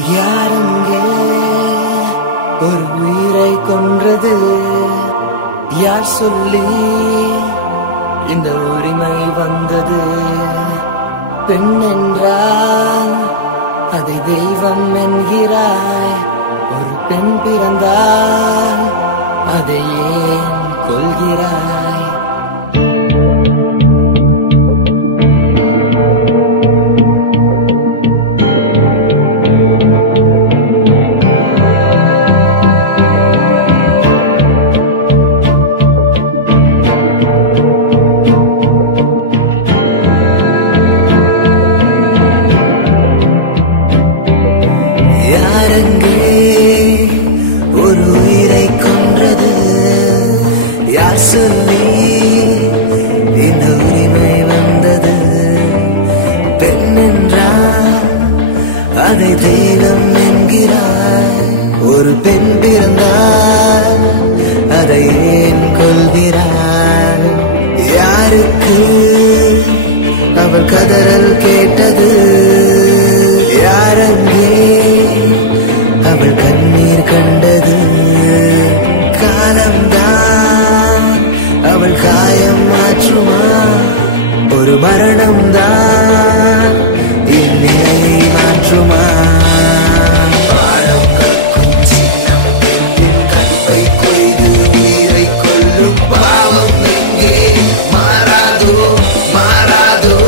யாரங்கே ஒரு உயிரை கொன்றது? யார் சொல்லி இந்த உரிமை வந்தது? பெண் என்றால் அதை தெய்வம் என்கிறாய். ஒரு பெண் பிறந்தால் அதை ஏன் கொள்கிறாய்? ஒரு உயிரை கொன்றது? யார் சொல்லி இந்த உரிமை வந்தது? பெண் என்றால் அதை தெய்வம் என்கிறாய். ஒரு பெண் பிறந்தால் அதை ஏன் கொள்கிறாய்? யாருக்கு அவள் கதறல் கேட்டது? யாரங்கே அவள் கண்ணீர் கண்டது? காலம்தான் அவள் காயம் மாற்றுமா? ஒரு மரணம்தான் இந்நிலையை மாற்றுமா? பாடம் கற்கும் சின்னம் பெண்ணின் கற்பை கொய்து உயிரை கொள்ளும் பாவம் எங்கே மாறாதோ மாறாதோ?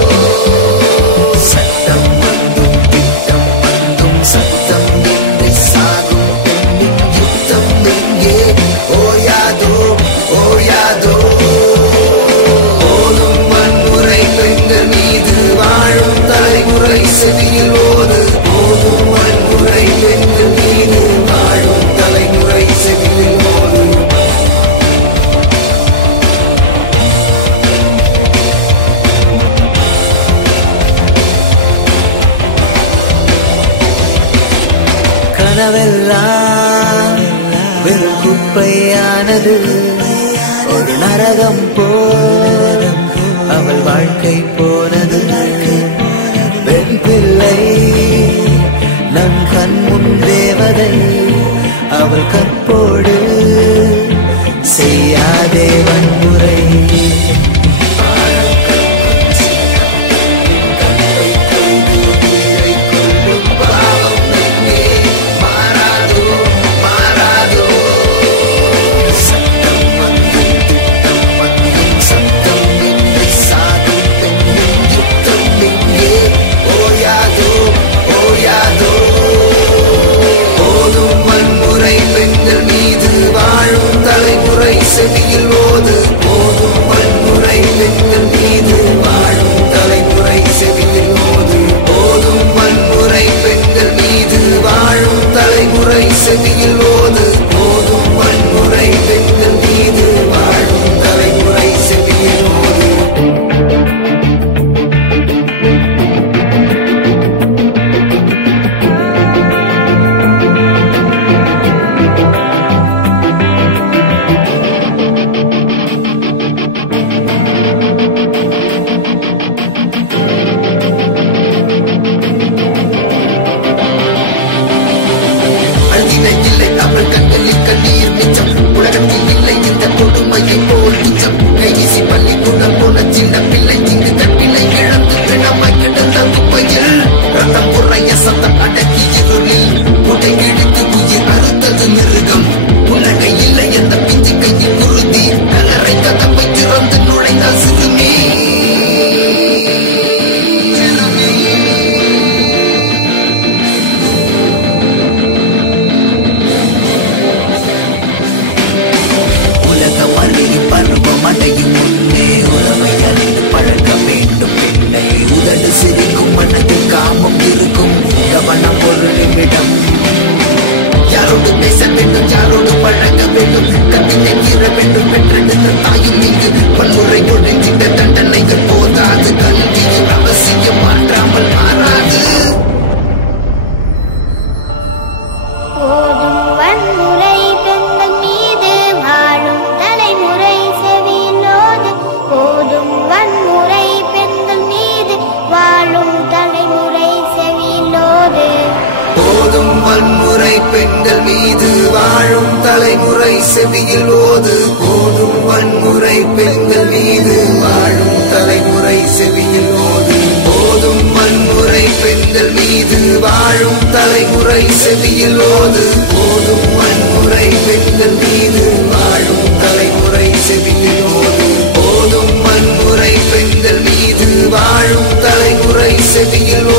சட்டம் வந்தும் திட்டம் வந்தும் சத்தம் இன்றி சாகும் பெண்ணின் யுத்தம் எங்கே ஓயாதோ ஓயாதோ? போதும் வன்முறை பெண்கள் மீது வாழும் தலைமுறை செவியில் ஓது. போதும் வன்முறை பெண்கள் மீது வாழும் தலைமுறை செவியில் ஓது. கனவெல்லாம் வெறும் குப்பையானது. ஒரு நரகம் போல் அவள் வாழ்க்கை போனது. பெண் பிள்ளை நம் கண் முன் தேவதை. அவள் கற்போடு செய்யாதே வன்முறை. போதும் வன்முறை பெண்கள் மீது வாழும் தலைமுறை செவியில் ஓது. போதும் வன்முறை பெண்கள் மீது வாழும் தலைமுறை செவியில் ஓது. போதும் வன்முறை பெண்கள் மீது வாழும் தலைமுறை செவியில் ஓது. போதும் வன்முறை பெண்கள் மீது வாழும் தலைமுறை செவியில் ஓது. போதும் வன்முறை பெண்கள் மீது வாழும் தலைமுறை செவியில் ஓது போதும் வன்முறை பெண்கள் மீது வாழும் தலைமுறை செவியில் ஓது போதும் வன்முறை பெண்கள் மீது வாழும் தலைமுறை செவியில் ஓது போதும் வன்முறை பெண்கள் மீது வாழும் தலைமுறை செவியில் ஓது போதும் வன்முறை பெண்கள் மீது வாழும் தலைமுறை செவியில்